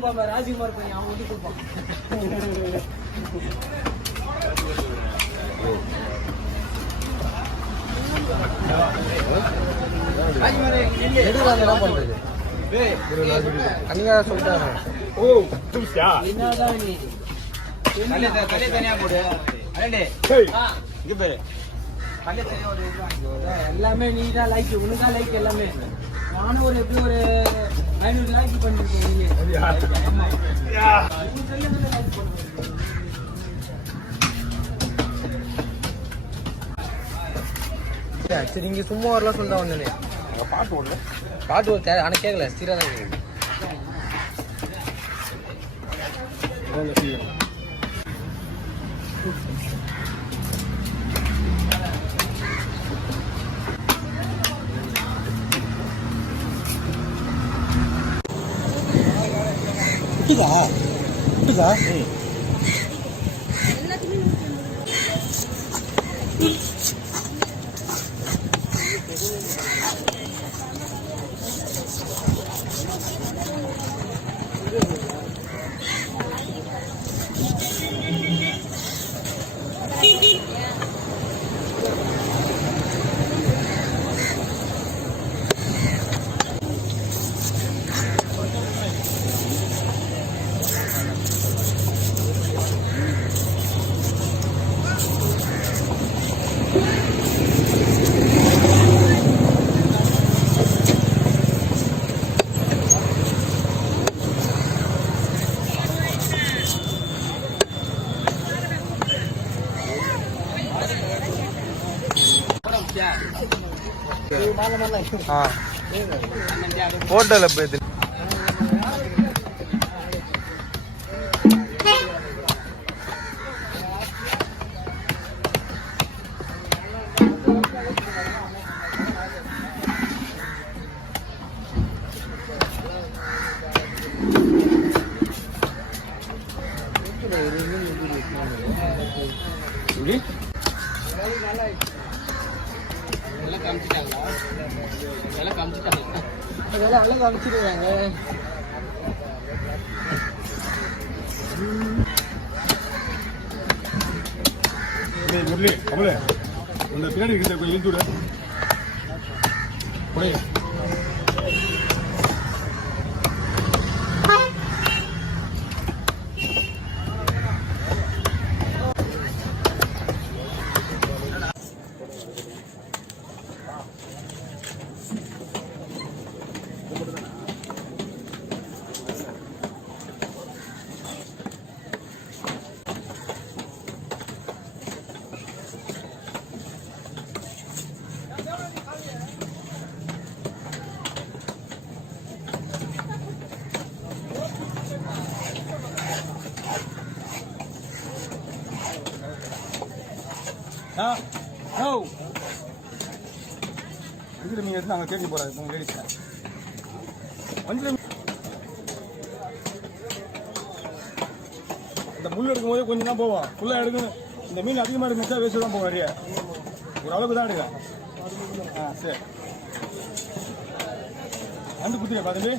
கொடுப்பாங்க ராஜ்குமார் பையன் அவன் வந்து கொடுப்பான். என்ன பண்றது அன்னைக்கு சொல்லிட்டாங்க. ஓ என்னதான் நீ தனியா போடு இங்க பேரு எல்லாமே நீ தான் லைக் உனக்கு தான் லைக் எல்லாமே. நானும் ஒரு எப்படி ஒரு 500 லைக் பண்ணிருக்கேன். சரி இங்க சும்மா வரலாம் சொல்லிட்டு வந்தேனே. பாட்டு ஓடல பாட்டு ஒரு தேவை ஆனால் கேட்கல ஸ்திரா தான் கேட்குது. விட்டுதா ஹோட்டல்ல போய் அதெல்லாம் காமிச்சிருவாங்க. முரளி கமல அந்த பின்னாடி இருக்கிற கொஞ்சம் இழுத்து விட இதுல நீங்க எடுத்து நாங்க கேட்க போறாரு உங்க லேடிஸ் இந்த முள் எடுக்கும் போது கொஞ்சம் தான் போவோம். ஃபுல்லா எடுக்கணும். இந்த மீன் அதிகமா இருந்துச்சா வேஸ்ட் தான் போகும். நிறைய ஒரு அளவுக்கு தான் எடுக்க. சரி வந்து குத்தியா பாத்தம்பி